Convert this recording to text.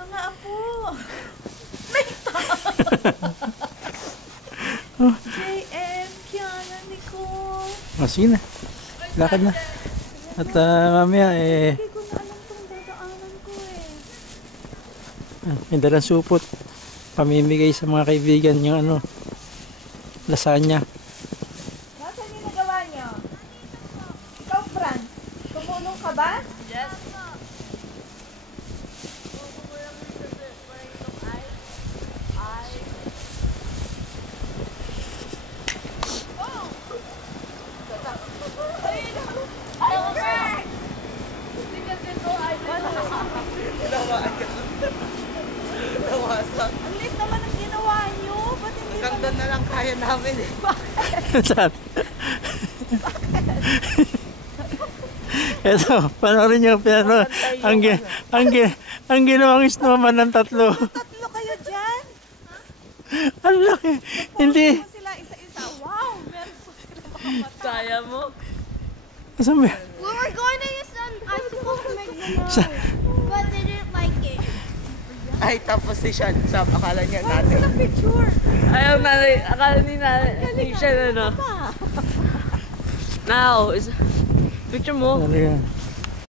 Mga apo. May JM, Kiana, Nicole. Sige na. Lakad na. At mamaya Hindi ko na alam itong dadaanan ko may dalang supot. Pamimigay sa mga kaibigan yung lasagna. Nasaan yung nagawa niyo? Ikaw, Franz, tumulong ka ba? Yes. Ang lit naman ang ginawa niyo. Ba't hindi Hanggang doon na lang kaya namin eh. Saan? Eto, panoorin niyo ang ginawang snowman ng tatlo. tatlo kayo dyan? Ang laki. Hindi. Kung sila isa-isa. Wow! Meron po sila makamatay. Kaya mo? Asan ba? We were going to use an icicle to make the noise, but they didn't like it. Ay, tapos si Sean, akala niya Meron natin. silang picture. Ayaw nanay, akala ni nanay, ni Sean ano. Now, is picture mo. Ano yan?